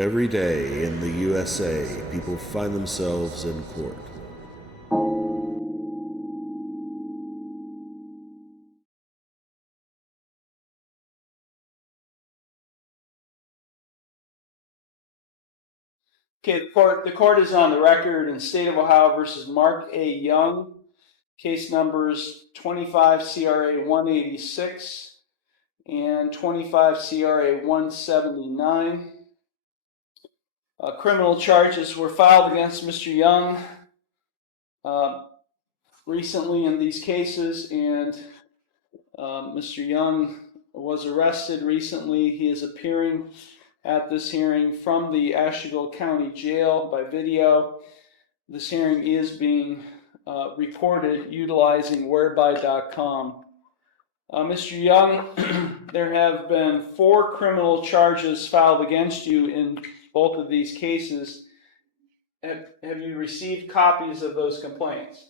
Every day in the USA, people find themselves in court. Okay, the court is on the record in State of Ohio versus Mark A. Young, case numbers 25 CRA 186 and 25 CRA 179. Criminal charges were filed against Mr. Young recently in these cases, and Mr. Young was arrested recently. He is appearing at this hearing from the Asheville County Jail by video. This hearing is being recorded utilizing whereby.com. Mr. Young, there have been 4 criminal charges filed against you in both of these cases. Have you received copies of those complaints?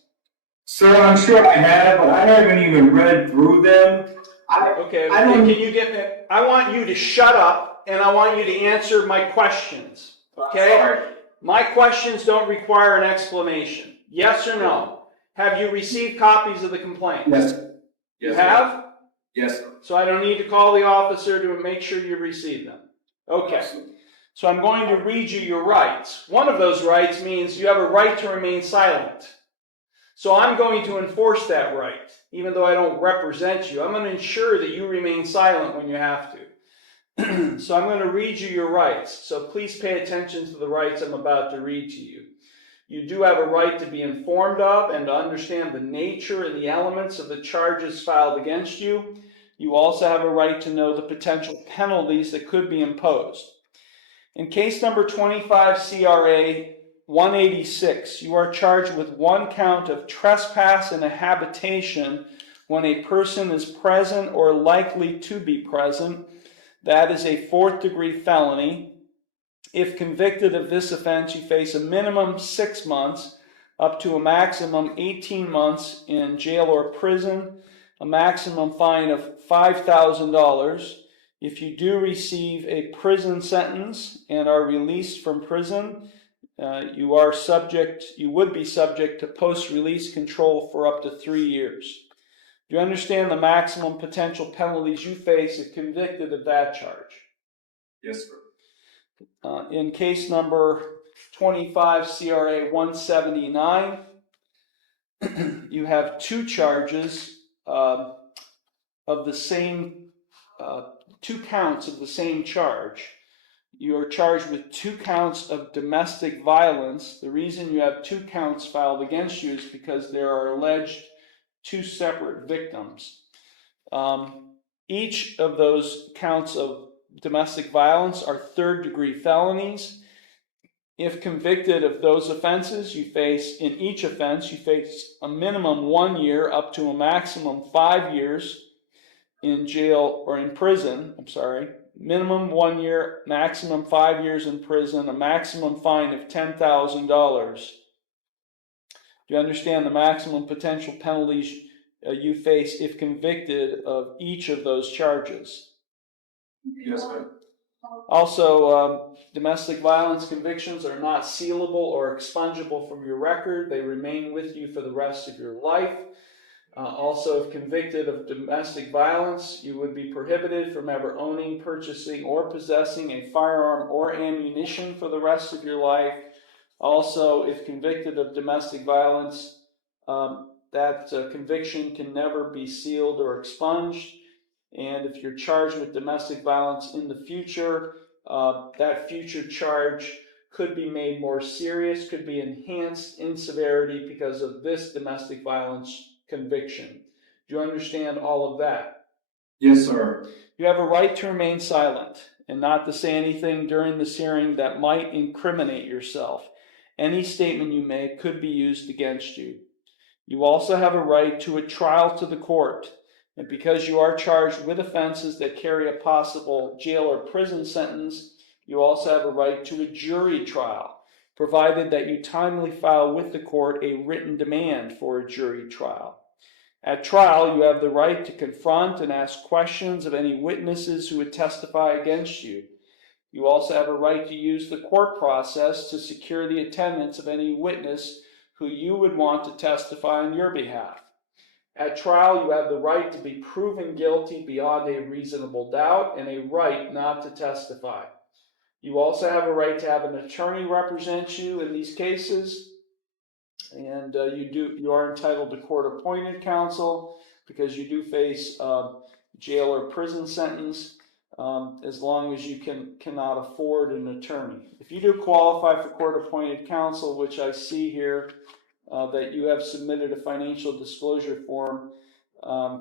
Sir, I'm sure I have, but I haven't even read through them. Can you get me? I want you to shut up, and I want you to answer my questions. Okay? Sorry. My questions don't require an explanation. Yes or no? Have you received copies of the complaint? Yes. You have? Yes, sir. So I don't need to call the officer to make sure you receive them. Okay. Yes. So I'm going to read you your rights. One of those rights means you have a right to remain silent. So I'm going to enforce that right, even though I don't represent you. I'm going to ensure that you remain silent when you have to. So I'm going to read you your rights. So please pay attention to the rights I'm about to read to you. You do have a right to be informed of and to understand the nature and the elements of the charges filed against you. You also have a right to know the potential penalties that could be imposed. In case number 25 CRA 186, you are charged with 1 count of trespass in a habitation when a person is present or likely to be present. That is a 4th-degree felony. If convicted of this offense, you face a minimum 6 months up to a maximum 18 months in jail or prison, a maximum fine of $5,000. If you do receive a prison sentence and are released from prison, you would be subject to post-release control for up to 3 years. Do you understand the maximum potential penalties you face if convicted of that charge? Yes, sir. In case number 25 CRA 179, you have 2 charges of the same, 2 counts of the same charge. You are charged with 2 counts of domestic violence. The reason you have 2 counts filed against you is because there are alleged 2 separate victims. Each of those counts of domestic violence are 3rd-degree felonies. If convicted of those offenses, in each offense, you face a minimum 1 year up to a maximum 5 years in jail or in prison. Minimum 1 year, maximum 5 years in prison, a maximum fine of $10,000. Do you understand the maximum potential penalties you face if convicted of each of those charges? Yes, sir. Also, domestic violence convictions are not sealable or expungible from your record. They remain with you for the rest of your life. Also, if convicted of domestic violence, you would be prohibited from ever owning, purchasing, or possessing a firearm or ammunition for the rest of your life. Also, if convicted of domestic violence, that conviction can never be sealed or expunged. And if you're charged with domestic violence in the future, that future charge could be made more serious, could be enhanced in severity because of this domestic violence conviction. Do you understand all of that? Yes, sir. You have a right to remain silent and not to say anything during this hearing that might incriminate yourself. Any statement you make could be used against you. You also have a right to a trial to the court. And because you are charged with offenses that carry a possible jail or prison sentence, you also have a right to a jury trial, provided that you timely file with the court a written demand for a jury trial. At trial, you have the right to confront and ask questions of any witnesses who would testify against you. You also have a right to use the court process to secure the attendance of any witness who you would want to testify on your behalf. At trial, you have the right to be proven guilty beyond a reasonable doubt and a right not to testify. You also have a right to have an attorney represent you in these cases, and you are entitled to court-appointed counsel because you do face jail or prison sentence as long as you cannot afford an attorney. If you do qualify for court-appointed counsel, which I see here that you have submitted a financial disclosure form,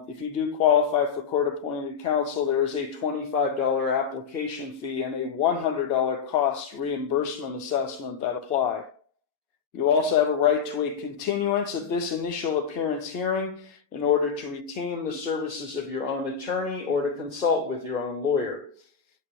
if you do qualify for court-appointed counsel, there is a $25 application fee and a $100 cost reimbursement assessment that apply. You also have a right to a continuance of this initial appearance hearing in order to retain the services of your own attorney or to consult with your own lawyer.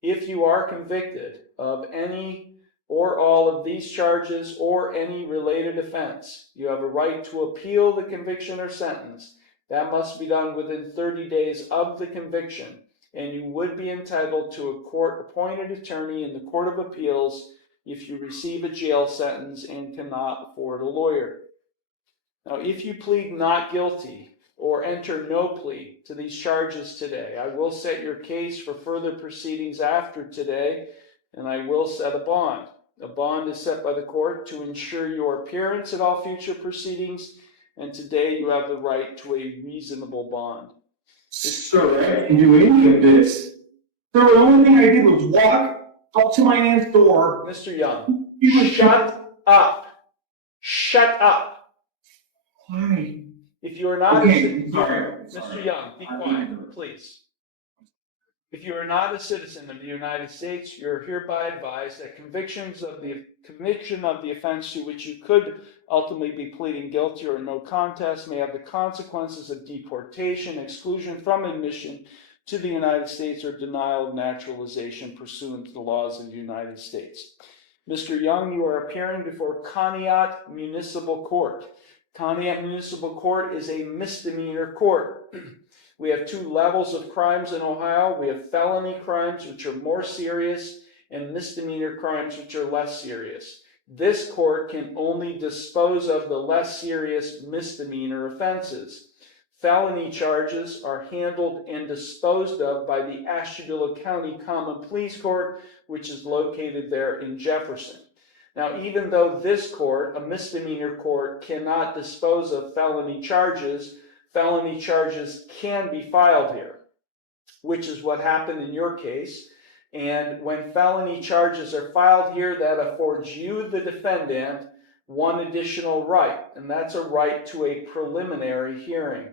If you are convicted of any or all of these charges or any related offense, you have a right to appeal the conviction or sentence. That must be done within 30 days of the conviction, and you would be entitled to a court-appointed attorney in the Court of Appeals if you receive a jail sentence and cannot afford a lawyer. Now, if you plead not guilty or enter no plea to these charges today, I will set your case for further proceedings after today, and I will set a bond. A bond is set by the court to ensure your appearance at all future proceedings, and today you have the right to a reasonable bond. Sir, I didn't do any of this. Sir, the only thing I did was walk up to my aunt's door. Mr. Young, He was shut up. Shut up. Why? If you are not, Okay, sorry. Mr. Young, be quiet, please. If you are not a citizen of the United States, you are hereby advised that conviction of the offense to which you could ultimately be pleading guilty or no contest may have the consequences of deportation, exclusion from admission to the United States, or denial of naturalization pursuant to the laws of the United States. Mr. Young, you are appearing before Conneaut Municipal Court. Conneaut Municipal Court is a misdemeanor court. We have two levels of crimes in Ohio. We have felony crimes, which are more serious, and misdemeanor crimes, which are less serious. This court can only dispose of the less serious misdemeanor offenses. Felony charges are handled and disposed of by the Ashtabula County Common Pleas Court, which is located there in Jefferson. Now, even though this court, a misdemeanor court, cannot dispose of felony charges can be filed here, which is what happened in your case. And when felony charges are filed here, that affords you, the defendant, one additional right, and that's a right to a preliminary hearing.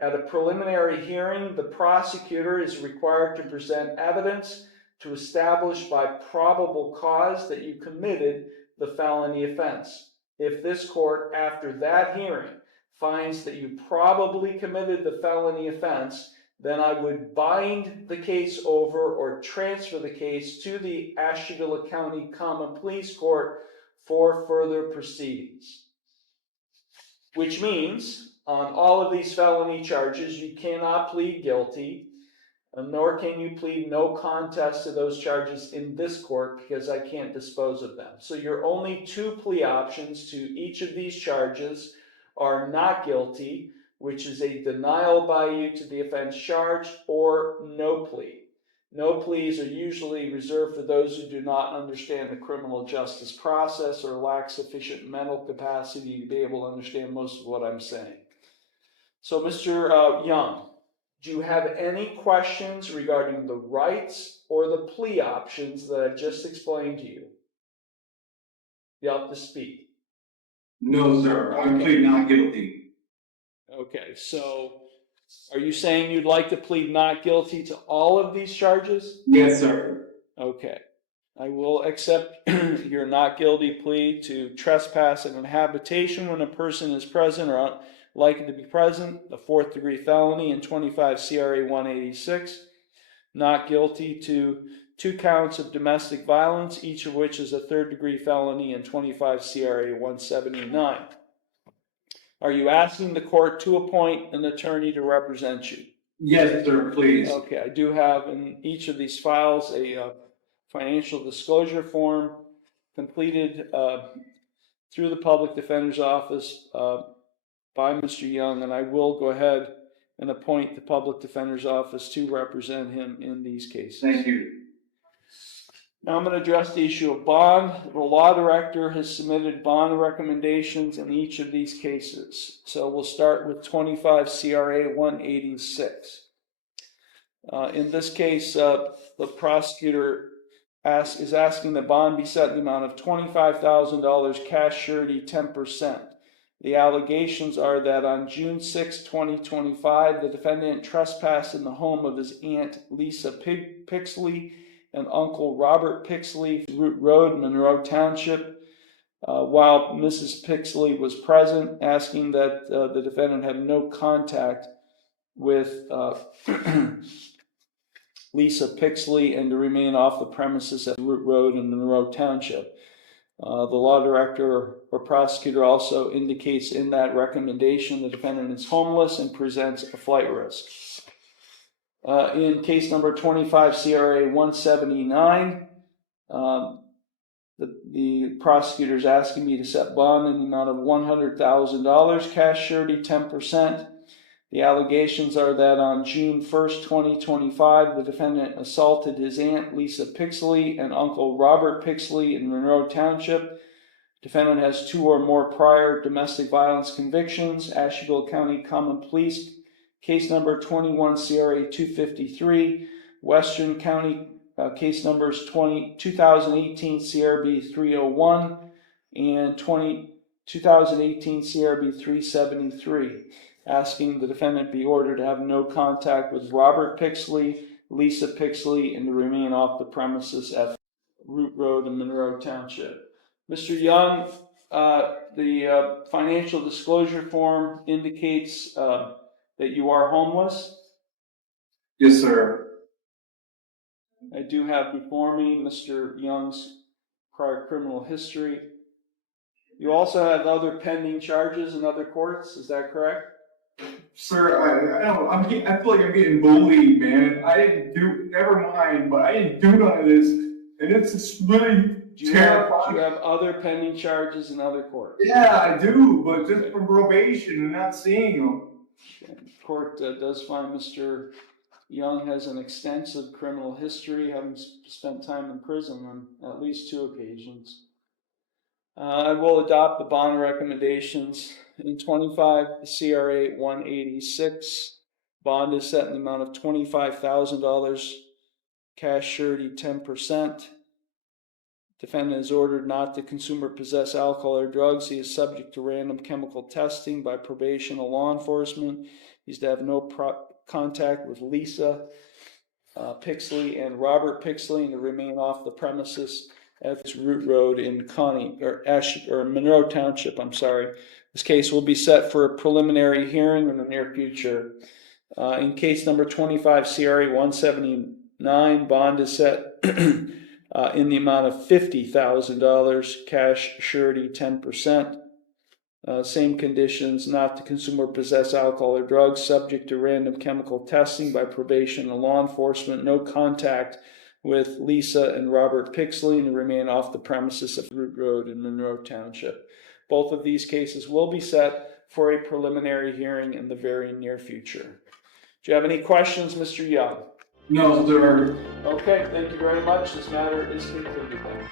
At a preliminary hearing, the prosecutor is required to present evidence to establish by probable cause that you committed the felony offense. If this court, after that hearing, finds that you probably committed the felony offense, then I would bind the case over or transfer the case to the Ashtabula County Common Pleas Court for further proceedings. Which means, on all of these felony charges, you cannot plead guilty, nor can you plead no contest to those charges in this court because I can't dispose of them. So your only two plea options to each of these charges are not guilty, which is a denial by you to the offense charged, or no plea. No pleas are usually reserved for those who do not understand the criminal justice process or lack sufficient mental capacity to be able to understand most of what I'm saying. So, Mr. Young, do you have any questions regarding the rights or the plea options that I've just explained to you? You have to speak. No, sir. I plead not guilty. Okay, so are you saying you'd like to plead not guilty to all of these charges? Yes, sir. Okay. I will accept your not guilty plea to trespass and habitation when a person is present or likely to be present, a 4th degree felony, and 25 CRA 186. Not guilty to 2 counts of domestic violence, each of which is a 3rd degree felony, and 25 CRA 179. Are you asking the court to appoint an attorney to represent you? Yes, sir, please. Okay, I do have in each of these files a financial disclosure form completed through the Public Defender's Office by Mr. Young, and I will go ahead and appoint the Public Defender's Office to represent him in these cases. Thank you. Now I'm going to address the issue of bond. The law director has submitted bond recommendations in each of these cases. So we'll start with 25 CRA 186. In this case, the prosecutor is asking the bond be set in the amount of $25,000, cash surety 10%. The allegations are that on June 6, 2025, the defendant trespassed in the home of his aunt Lisa Pixley and uncle Robert Pixley, Root Road, Monroe Township, while Mrs. Pixley was present, asking that the defendant have no contact with Lisa Pixley and to remain off the premises at Root Road in Monroe Township. The law director or prosecutor also indicates in that recommendation the defendant is homeless and presents a flight risk. In case number 25 CRA 179, the prosecutor is asking me to set bond in the amount of $100,000, cash surety 10%. The allegations are that on June 1st, 2025, the defendant assaulted his aunt Lisa Pixley and uncle Robert Pixley in Monroe Township. Defendant has 2 or more prior domestic violence convictions. Asheville County Common Police, case number 21 CRA 253. Western County, case numbers 2018 CRB 301 and 2018 CRB 373. Asking the defendant be ordered to have no contact with Robert Pixley, Lisa Pixley, and to remain off the premises at Root Road in Monroe Township. Mr. Young, the financial disclosure form indicates that you are homeless. Yes, sir. I do have before me Mr. Young's prior criminal history. You also have other pending charges in other courts, is that correct? Sir, I feel like I'm getting bullied, man. I didn't do, never mind, but I didn't do none of this. And it's just really terrifying. Do you have other pending charges in other courts? Yeah, I do, but just from probation and not seeing them. Court does find Mr. Young has an extensive criminal history, having spent time in prison on at least 2 occasions. I will adopt the bond recommendations in 25 CRA 186. Bond is set in the amount of $25,000, cash surety 10%. Defendant is ordered not to consume or possess alcohol or drugs. He is subject to random chemical testing by probation or law enforcement. He's to have no contact with Lisa Pixley and Robert Pixley and to remain off the premises at this Root Road in Monroe Township. This case will be set for a preliminary hearing in the near future. In case number 25 CRA 179, bond is set in the amount of $50,000, cash surety 10%. Same conditions, not to consume or possess alcohol or drugs, subject to random chemical testing by probation and law enforcement, no contact with Lisa and Robert Pixley, and to remain off the premises of Root Road in Monroe Township. Both of these cases will be set for a preliminary hearing in the very near future. Do you have any questions, Mr. Young? No, sir. Okay, thank you very much. This matter is concluded then.